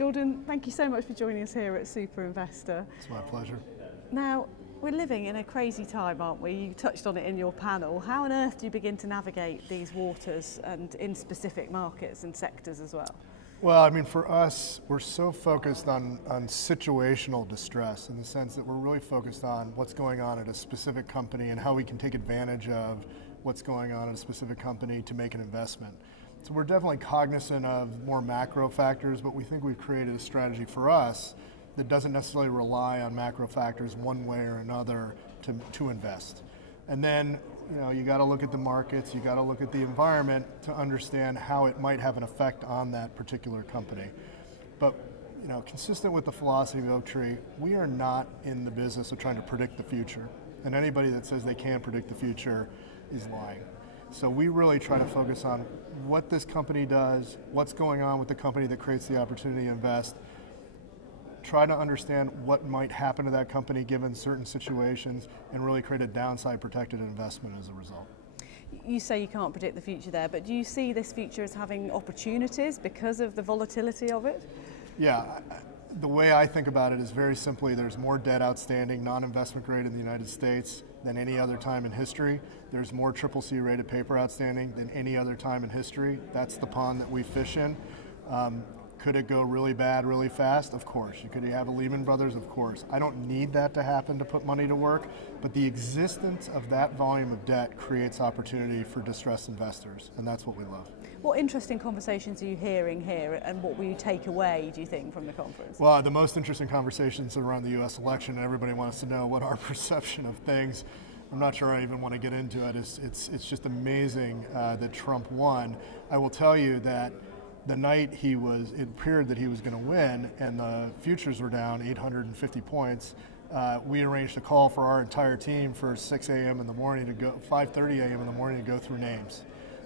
Jordon, thank you so much for joining us here at SuperInvestor. It's my pleasure. Now, we're living in a crazy time, aren't we? You touched on it in your panel. How on earth do you begin to navigate these waters and in specific markets and sectors as well? Well, I mean, for us, we're so focused on situational distress in the sense that we're really focused on what's going on at a specific company and how we can take advantage of what's going on at a specific company to make an investment. So we're definitely cognizant of more macro factors, but we think we've created a strategy for us that doesn't necessarily rely on macro factors one way or another to invest. And then, you got to look at the markets, you got to look at the environment to understand how it might have an effect on that particular company. But, consistent with the philosophy of Oaktree, we are not in the business of trying to predict the future. And anybody that says they can't predict the future is lying. So we really try to focus on what this company does, what's going on with the company that creates the opportunity to invest, try to understand what might happen to that company given certain situations, and really create a downside protected investment as a result. You say you can't predict the future there, but do you see this future as having opportunities because of the volatility of it? Yeah, the way I think about it is very simply, there's more debt outstanding, non-investment grade in the United States than any other time in history. There's more CCC rated paper outstanding than any other time in history. That's the pond that we fish in. Could it go really bad really fast? Of course. Could you have a Lehman Brothers? Of course. I don't need that to happen to put money to work, but the existence of that volume of debt creates opportunity for distressed investors, and that's what we love. What interesting conversations are you hearing here, and what will you take away, do you think, from the conference? Well, the most interesting conversations are around the U.S. election, and everybody wants to know what our perception of things. I'm not sure I even want to get into it. It's just amazing that Trump won. I will tell you that the night it appeared that he was going to win and the futures were down 850 points, we arranged a call for our entire team for 6 a.m. in the morning to go, 5:30 a.m. in the morning to go through names.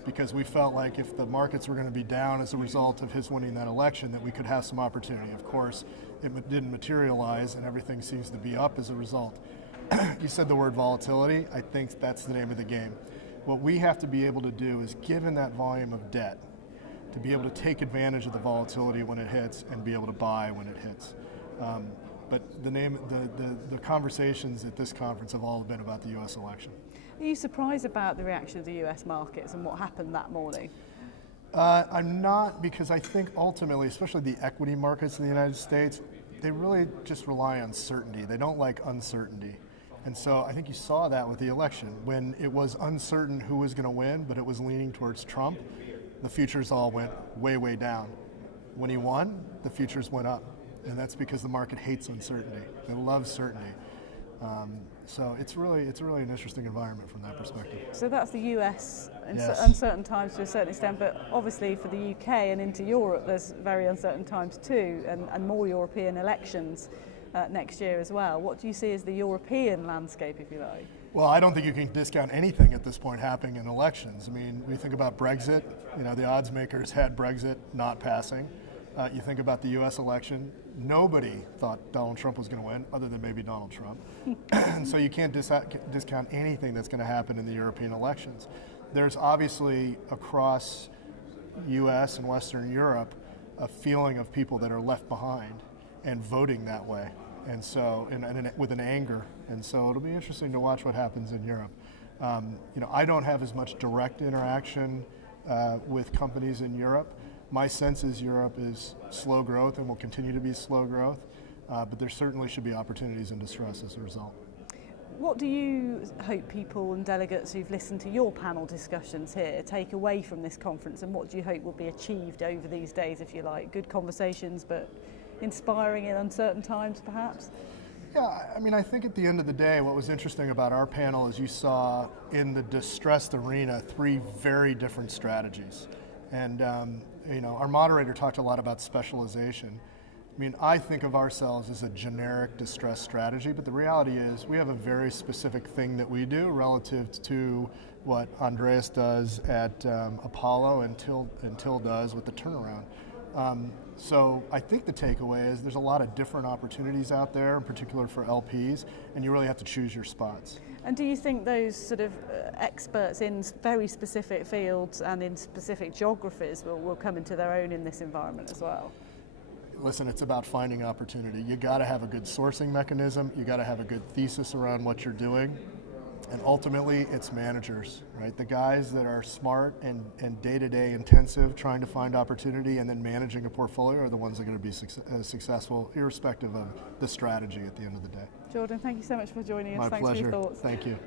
Because we felt like if the markets were going to be down as a result of his winning that election, that we could have some opportunity. Of course, it didn't materialize and everything seems to be up as a result. You said the word volatility. I think that's the name of the game. What we have to be able to do is, given that volume of debt, to be able to take advantage of the volatility when it hits and be able to buy when it hits. But the conversations at this conference have all been about the U.S. election. Are you surprised about the reaction of the U.S. markets and what happened that morning? I'm not, because I think ultimately, especially the equity markets in the United States, they really just rely on certainty. They don't like uncertainty. And so I think you saw that with the election. When it was uncertain who was going to win, but it was leaning towards Trump, the futures all went way, way down. When he won, the futures went up. And that's because the market hates uncertainty. It loves certainty. So it's really an interesting environment from that perspective. So that's the US in Yes. uncertain times to a certain extent, but obviously for the UK and into Europe there's very uncertain times too, and more European elections next year as well. What do you see as the European landscape, if you like? Well, I don't think you can discount anything at this point happening in elections. I mean, we think about Brexit, the odds makers had Brexit not passing. You think about the US election, nobody thought Donald Trump was going to win, other than maybe Donald Trump. So you can't discount anything that's going to happen in the European elections. There's obviously, across US and Western Europe, a feeling of people that are left behind and voting that way. And so, with an anger. And so it'll be interesting to watch what happens in Europe. I don't have as much direct interaction with companies in Europe. My sense is Europe is slow growth and will continue to be slow growth, but there certainly should be opportunities in distress as a result. What do you hope people and delegates who've listened to your panel discussions here take away from this conference, and what do you hope will be achieved over these days, if you like? Good conversations, but inspiring in uncertain times, perhaps? Yeah, I mean, I think at the end of the day, what was interesting about our panel is you saw in the distressed arena 3 very different strategies. And our moderator talked a lot about specialization. I mean, I think of ourselves as a generic distress strategy, but the reality is we have a very specific thing that we do relative to what Andreas does at Apollo and Till does with the turnaround. So I think the takeaway is there's a lot of different opportunities out there, in particular for LPs, and you really have to choose your spots. And do you think those sort of experts in very specific fields and in specific geographies will come into their own in this environment as well? listen, it's about finding opportunity. You got to have a good sourcing mechanism. You got to have a good thesis around what you're doing. And ultimately, it's managers, right? The guys that are smart and day-to-day intensive, trying to find opportunity and then managing a portfolio are the ones that are going to be successful, irrespective of the strategy at the end of the day. Jordon, thank you so much for joining us. My Thanks pleasure. for your thoughts. Thank you.